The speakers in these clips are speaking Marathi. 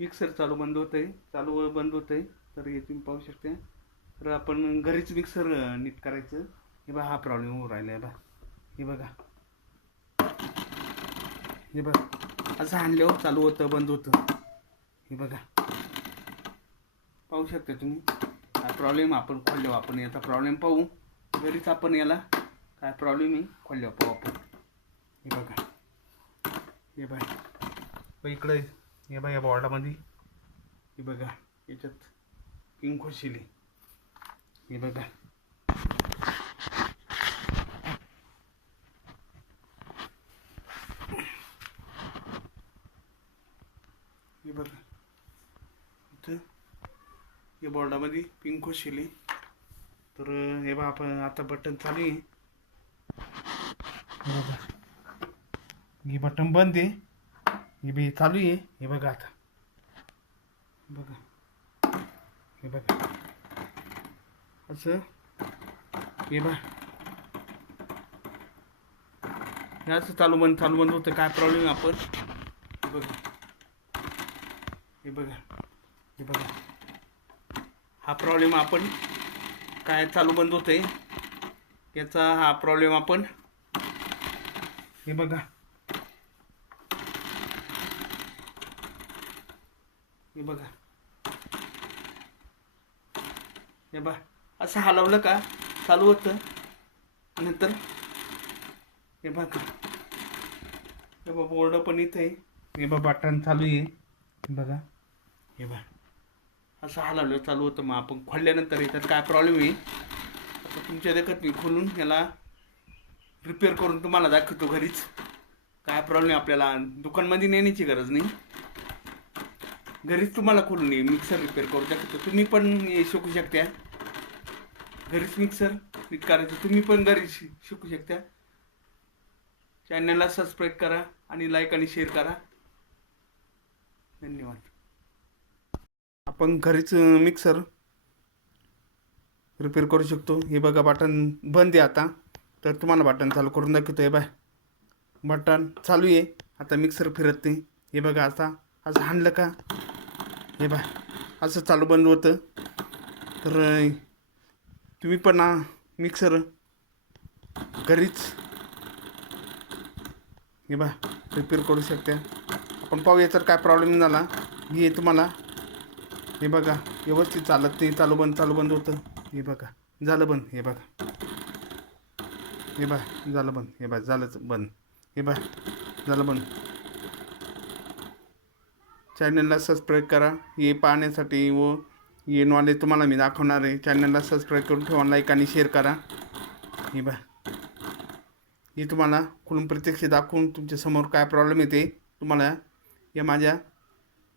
मिक्सर चालू बंद होत आहे चालू बंद होत आहे तर हे तुम्ही पाहू शकता तर आपण घरीच मिक्सर नीट करायचं. हे बघा हा प्रॉब्लेम होऊ राहिला आहे बा हे बघा. हे बघा. असं आणल्यावर चालू होतं बंद होतं. हे बघा. पाहू शकता तुम्ही. काय प्रॉब्लेम आपण खोलल्यावर आपण याचा प्रॉब्लेम पाहू. घरीच आपण याला काय प्रॉब्लेम आहे खोलल्यावर पाहू आपण. हे बघा. हे बघा. इकडे हे बघा या बॉर्डामध्ये हे बघा याच्यात किंग शिली हे बघा. हे बघा. इथं या बोर्डामध्ये पिंक शिली तर हे बघा आपण आता बटन चालू आहे. हे बघा. हे बटन बंद आहे. हे बी चालू आहे. हे बघा आता. बघा. हे बघा. असं. हे बघा. हे असं चालू बंद चालू बंद होतं. काय प्रॉब्लेम आपण? हे बघा. हे बघा. हे बघा. हा प्रॉब्लेम आपण काय चालू बंद होतंय? याचा हा प्रॉब्लेम आपण हे बघा. हे बघा. हे बघा. असं हलवलं का? चालू होतं. नंतर हे बघा. हे बघा बोर्ड पण इथं आहे. हे बघा बटन चालू आहे. बघा. हे बघा. असं हलवलं चालू होतं मग आपण खोलल्यानंतर याच्यात काय प्रॉब्लेम आहे? आता तुमच्या देखत मी खोलून याला रिपेअर करून तुम्हाला दाखवतो घरीच. काय प्रॉब्लेम आपल्याला? दुकानमध्ये नेण्याची गरज नाही. घरीच तुम्हाला खोलून ये मिक्सर रिपेअर करू शकतो तुम्ही पण शिकू शकता घरीच मिक्सर नीट करायचं तुम्ही पण घरी शिकू शकता चॅनलला सबस्क्राईब करा आणि लाईक आणि शेअर करा. धन्यवाद. आपण घरीच मिक्सर रिपेअर करू शकतो. हे बघा बटन बंद आहे आता. तर तुम्हाला बटन चालू करून दाखवतो हे बाय बटन चालू आहे. आता मिक्सर फिरत नाही. हे बघा आता. असं हाणलं का? हे बा असं चालू बंद होतं. तर तुम्ही पण मिक्सर घरीच. हे बा रिपेअर करू शकता. आपण पाहूया तर काय प्रॉब्लेम झाला. हे तुम्हाला हे बघा व्यवस्थित चालत नाही चालू बंद चालू बंद होतं. हे बघा झालं बंद हे बघा. हे बा झालं बंद हे बा झालंच बंद. हे बा झालं बंद. चॅनलला सबस्क्राईब करा. हे पाहण्यासाठी व हे नॉलेज तुम्हाला मी दाखवणार आहे. चॅनलला सबस्क्राईब करून ठेवा लाईक आणि शेअर करा. हे बा हे तुम्हाला खुलून प्रत्यक्ष दाखवून तुमच्यासमोर काय प्रॉब्लेम येते तुम्हाला या माझ्या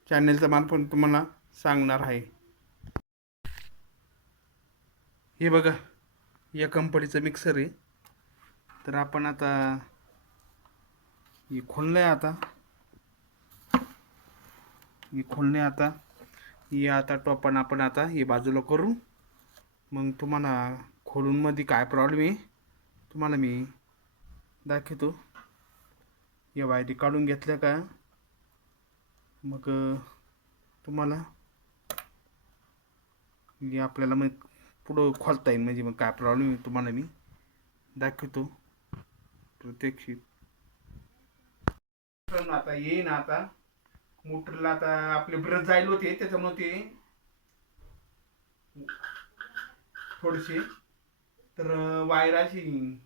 चॅनलचं मार्फत तुम्हाला सांगणार आहे. हे बघा. या कंपनीचं मिक्सर आहे. तर आपण आता हे खोललं आहे आता. हे खोलणे आता. हे आता टोपण आपण आता हे बाजूला करू. मग तुम्हाला खोलूनमध्ये काय प्रॉब्लेम आहे? तुम्हाला मी दाखवतो. या वायरी काढून घेतल्या का? मग तुम्हाला हे आपल्याला मग पुढं खोलता येईल. म्हणजे मग काय प्रॉब्लेम आहे तुम्हाला मी दाखवतो. प्रत्यक्षित. आता येईन आता. मोटरला आता आपले ब्रश जायला होते त्याच्यामुळे ते थोडेसे. तर वायर अशी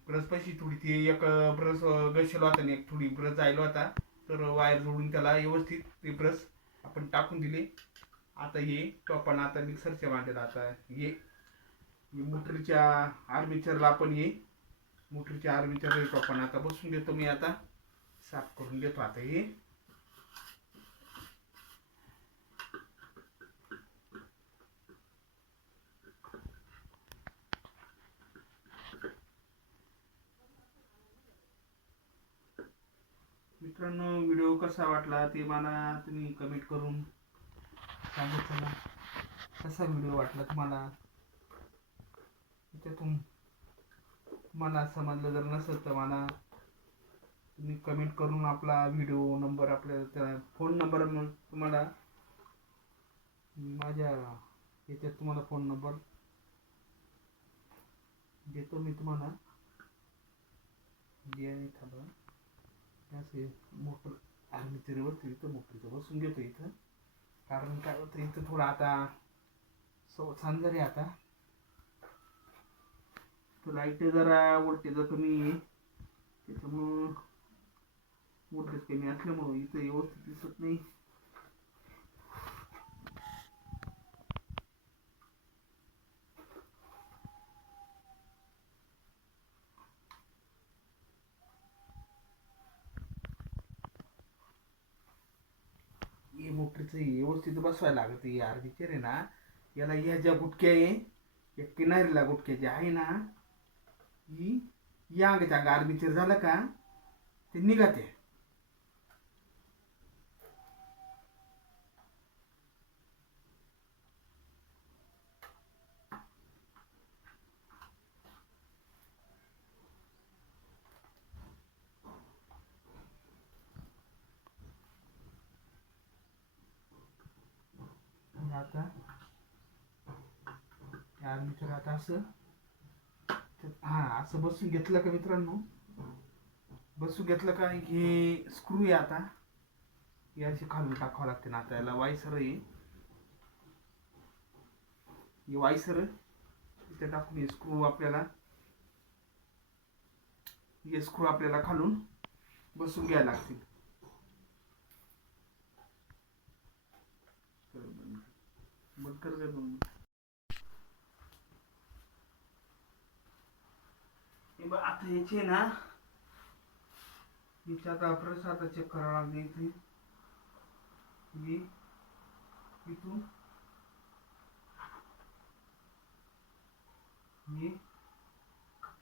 ब्रश पैसे थोडी ती एक ब्रश गशेला होता आणि एक थोडी ब्रश जायला होता. तर वायर जोडून त्याला व्यवस्थित ते ब्रश आपण टाकून दिले. आता हे टोपण आता मिक्सरच्या वाटेला आता हे मोटरच्या आर्मीचरला आपण ये मोटरच्या आर्मीचर टोपण आता बसून देतो मी आता. साफ करून देतो आता हे. मित्रांनो व्हिडिओ कसा वाटला ते मला तुम्ही कमेंट करून सांगू चला. कसा व्हिडिओ वाटला तुम्हाला? त्यातून मला समजलं जर नसेल तर मला तुम्ही कमेंट करून आपला व्हिडिओ नंबर आपल्या त्या फोन नंबर तुम्हाला माझ्या याच्यात तुम्हाला फोन नंबर देतो मी तुम्हाला. जे आहे थांबा. असे मोटर आर्मीचेवरती इथं मोटरीचं बसून घेतो इथं. कारण काय होतं इथं थोडं आता सव आहे आता. तर लाइट जरा वोल्टेज कमी आहे. त्याच्यामुळं वोल्टेज कमी असल्यामुळं इथं व्यवस्थित दिसत नाही हे मोटरीचं व्यवस्थित बसवायला लागत हे आर्मीचेर आहे ना याला या ज्या गुटक्या आहे या किनारीला गुटक्या ज्या आहे ना ही या अंगाच्या अंग आर्मीचर झालं का ते निघते आणि आता या आर्मीचेर आता असं? हा असं बसून घेतलं का मित्रांनो? बसून घेतलं का हे स्क्रू आहे आता. याशी खालून टाकावं लागते ना आता. याला वायसर आहे. हे वायसर इथे टाकून हे स्क्रू आपल्याला हे स्क्रू आपल्याला खालून बसून घ्यायला लागतील. बंद कर दे दोन हे बघ आता याचे ना हिचा आता आता चेक करावं लागते इथे. इथून.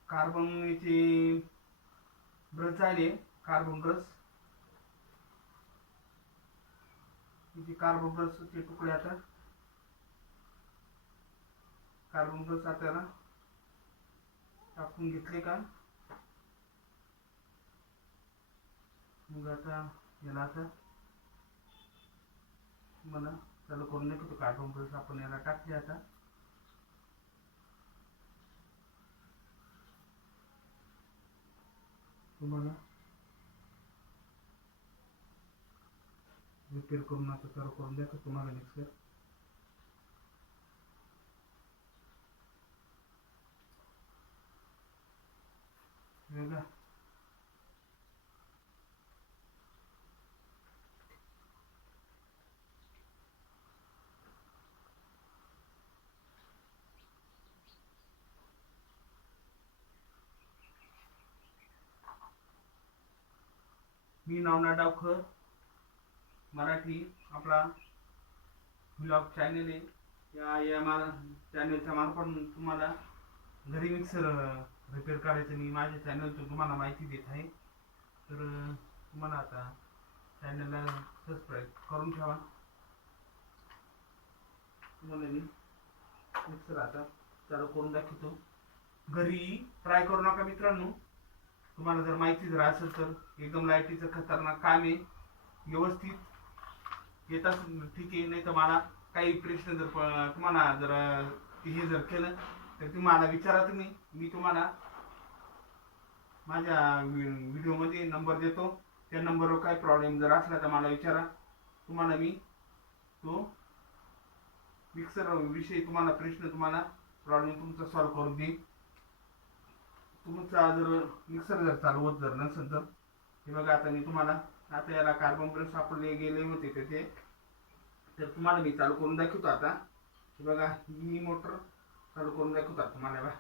कार्बन याचे ब्रश झाले कार्बन ब्रश. इथे कार्बन ब्रशचे तुकडे आता. कार्बन ब्रश आता ना. टाकून घेतले का? मग आता याला आता मला चालू करून देतो तो कार्बन प्लस आपण याला टाकले आता. तुम्हाला रिपेअर करून आता चालू करून द्या तुम्हाला मिक्सर बघा मी नवना डावकर मराठी आपला ब्लॉग चॅनल आहे. या या मा चॅनलच्या मार्फत तुम्हाला घरी मिक्सर रिपेअर करायचं मी माझ्या चॅनलतून तुम्हाला माहिती देत आहे. तर तुम्हाला आता चॅनलला सबस्क्राईब करून ठेवा. तुम्हाला मी मिक्सर आता चालू करून दाखवतो. घरी ट्राय करू नका मित्रांनो. तुम्हाला जर माहिती जर असेल तर एकदम लाईटीचं खतरनाक काम आहे. व्यवस्थित येत असेल ठीक आहे. नाही तर मला काही प्रश्न जर तुम्हाला जर हे जर केलं तर तुम्हाला विचारा तुम्ही. मी तुम्हाला माझ्या व्हिडिओमध्ये नंबर देतो. त्या नंबरवर काय प्रॉब्लेम जर असला तर मला विचारा. तुम्हाला मी तो मिक्सर विषयी तुम्हाला प्रश्न तुम्हाला प्रॉब्लेम तुमचा सॉल्व्ह करून देईन. तुमचा जर मिक्सर जर चालवत जर नसेल तर. हे बघा आता मी तुम्हाला आता याला कार्बन ब्रश सापडले गेले होते त्याचे तर तुम्हाला मी चालू करून दाखवतो आता. हे बघा ही मोटर चालू करून दाखवतो तुम्हाला बघा.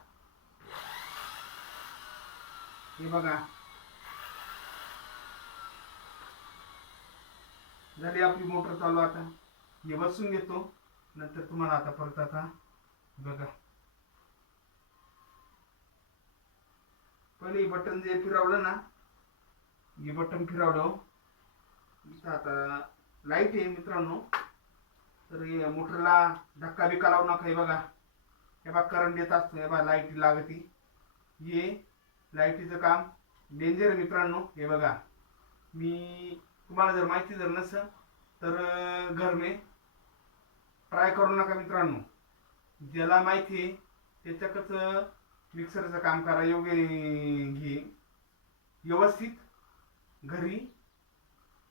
हे बघा. झाली आपली मोटर चालू आता. हे बसून घेतो. नंतर तुम्हाला आता परत आता बघा. पहिले बटन जे फिरवलं ना हे बटन फिरवलं. इथं आता लाइट आहे मित्रांनो. तर हे मोटरला धक्का बिका लावू नका हे बघा. हे बघा करंट येत असतो हे बघा लाइट लागती. हे लाईटीचं काम डेंजर आहे मित्रांनो हे बघा. मी तुम्हाला जर माहिती जर नसेल तर घरने घर ट्राय करू नका मित्रांनो. ज्याला माहिती आहे त्याच्याकडचं मिक्सरचं काम करा योग्य घे. व्यवस्थित. घरी.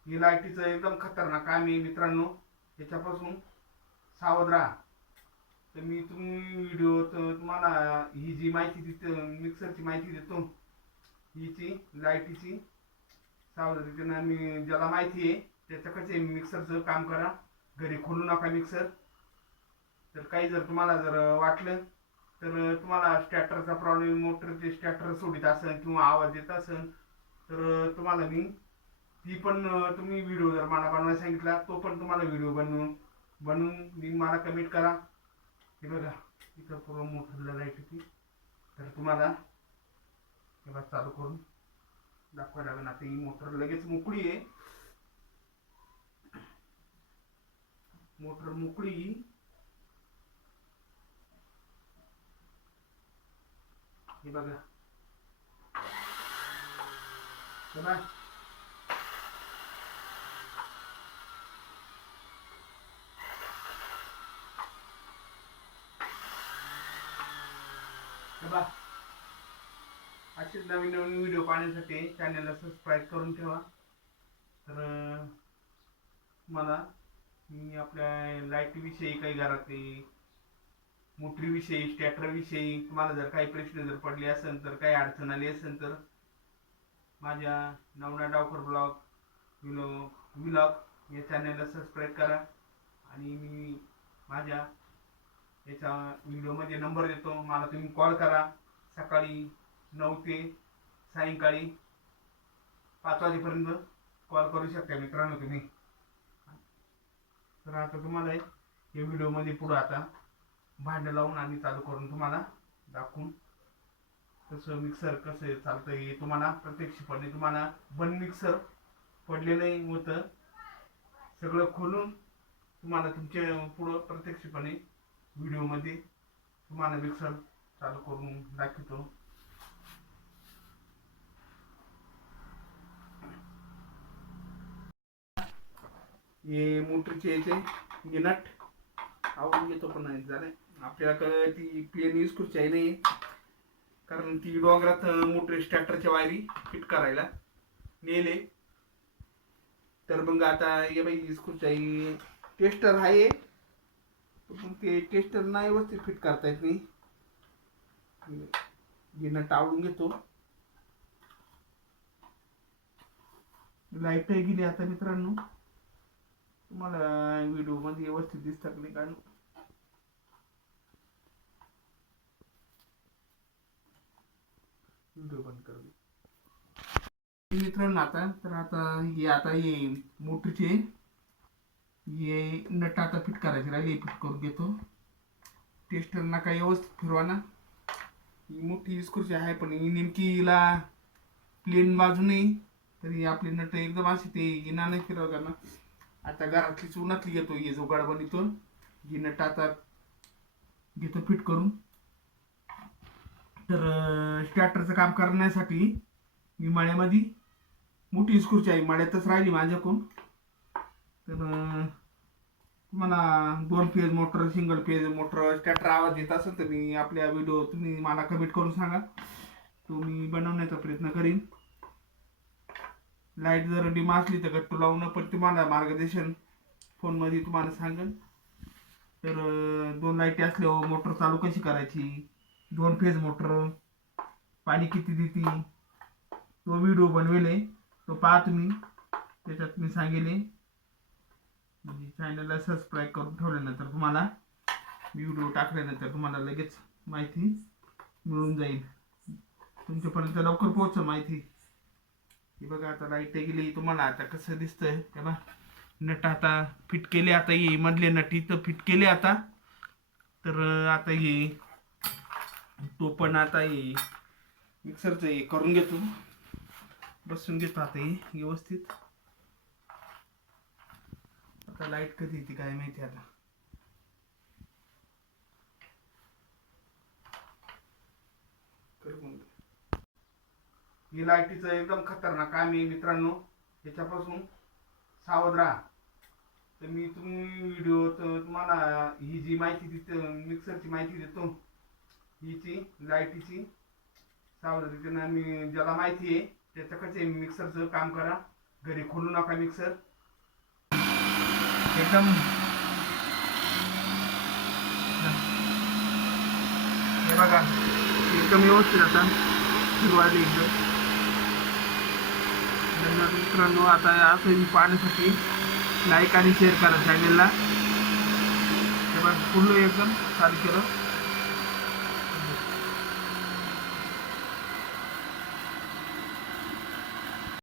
हे लाईटीचं एकदम खतरनाक काम आहे मित्रांनो. याच्यापासून सावध राहा. तर मी तुम्ही व्हिडिओ तुम्हाला ही जी माहिती देतो मिक्सरची माहिती देतो. हिची लाईटीची. सावधानतेनं मी ज्याला माहिती आहे त्याच्याकडचे मिक्सरचं काम करा. घरी खोलू नका मिक्सर. तर काही जर तुम्हाला जर वाटलं तर तुम्हाला स्टॅटरचा प्रॉब्लेम मोटरचे स्टॅटर सोडित असेल किंवा आवाज येत असेल तर तुम्हाला मी ती पण तुम्ही व्हिडिओ जर मला बनवायला सांगितला तो पण तुम्हाला व्हिडिओ बनवून बनवून मी मला कमेंट करा. हे बघा इथं पूर्ण मोठं लाइट होती. तर तुम्हाला हे बघा चालू करून दाखवायला लागेल. आता ही मोटर लगेच मोकळी आहे. मोटर मोकळी हे बघा बघा हे असेच नवीन नवीन व्हिडिओ पाहण्यासाठी चॅनलला सबस्क्राईब करून ठेवा तर मला मी आपल्या लाईटीविषयी काही घरातले मोटरीविषयी स्टॅटरविषयी तुम्हाला जर काही प्रश्न जर पडले असेल तर काही अडचण आली असेल तर माझ्या नवना डावकर ब्लॉग विलो विलॉग या चॅनलला सबस्क्राईब करा. आणि मी माझ्या याच्या व्हिडिओमध्ये नंबर देतो. मला तुम्ही कॉल करा. सकाळी नऊ ते सायंकाळी पाच वाजेपर्यंत कॉल करू शकता मित्रांनो तुम्ही. तर आता तुम्हाला या व्हिडिओमध्ये पुढं आता भांडं लावून आम्ही चालू करून तुम्हाला दाखवून कसं मिक्सर कसं चालतं हे तुम्हाला प्रत्यक्षपणे तुम्हाला बन मिक्सर पडलेलं होतं. सगळं खोलून तुम्हाला तुमच्या पुढं प्रत्यक्षपणे व्हिडिओमध्ये तुम्हाला मिक्सर चालू करून दाखवतो. हे मोटरचे याचे नट आवडून घेतो पण नाही झालं. आपल्याला क- ती प्लेन यूज खुर्ची आहे नाही कारण ती डोंगरात मोटर स्टार्टरच्या वायरी फिट करायला नेले. तर मग आता ये बाई यूज खुर्ची आहे. टेस्टर आहे. पण ते टेस्टर नाही व्यवस्थित फिट करता येत नाही. हे नट आवडून घेतो लाइट गेली आता मित्रांनो? तुम्हाला व्हिडिओमध्ये व्यवस्थित दिसतात नाही कारण व्हिडिओ बंद कर मित्रांनो आता तर आता हे आता हे मोटरचे हे नट आता फिट करायचे राहिले फिट करून घेतो. टेस्टर काही व्यवस्थित फिरवा ना. ही मोठी स्क्रूची आहे पण ही नेमकी हिला प्लेन बाजू नाही तर ही आपली नट एकदम अशी ते येणार नाही फिरवता ना. आता घरातली चुनातली घेतो हे जो गडबड इथून ही नट आता घेतो फिट करून. तर स्टार्टरचं काम करण्यासाठी मी मळ्यामध्ये मोठी स्क्रूची आहे. मळ्यातच राहिली माझ्याकडून. तर मला दोन phase motor single phase motor starter आवाज येत असेल तर मी आपल्या व्हिडिओ तुम्ही मला कमेंट करून सांगा. तो मी बनवण्याचा प्रयत्न करीन. लाइट जर डिम असली तर गट्टू लावणं पण तुम्हाला मार्गदर्शन फोनमध्ये तुम्हाला सांगेल तर दोन लाईटी असल्यावर मोटर चालू कशी करायची? दोन फ़ेज़ मोटर, पाणी किती देते? तो व्हिडिओ बनवेले. तो पहा तुम्ही. त्याच्यात मी सांगेले. म्हणजे चॅनलला सबस्क्राईब करून ठेवल्यानंतर तुम्हाला मी व्हिडिओ टाकल्यानंतर तुम्हाला लगेच माहिती मिळून जाईल. तुमच्यापर्यंत लवकर पोहोच माहिती. ही बघा, आता लाईट गेली तुम्हाला. आता कसं दिसतंय? नट आता फिट केले. आता ये मधले नट इथं फिट केले आता. तर, आता ये तो पण आता हे मिक्सरचं हे करून घेतो. बसून घेतो आता हे व्यवस्थित. आता लाइट कधी येते काय माहिती आता. हे लाईटीचं एकदम खतरनाक काम आहे मित्रांनो. याच्यापासून सावध राहा. तर मी तुम्ही व्हिडिओ तुम्हाला जी माहिती तिथं मिक्सरची माहिती देतो. हिची लाईटीची सावधानतेनं आणि ज्याला माहिती आहे त्याच्याकडे आहे मिक्सरचं काम करा. घरी खोलू नका मिक्सर एकदम. हे बघा एकदम व्यवस्थित आता सुरुवात एकदम धन्यवाद मित्रांनो आता असं पाहण्यासाठी लाईक आणि शेअर करा चॅनेलला हे बघा पूर्ण एकदम चालू केलं.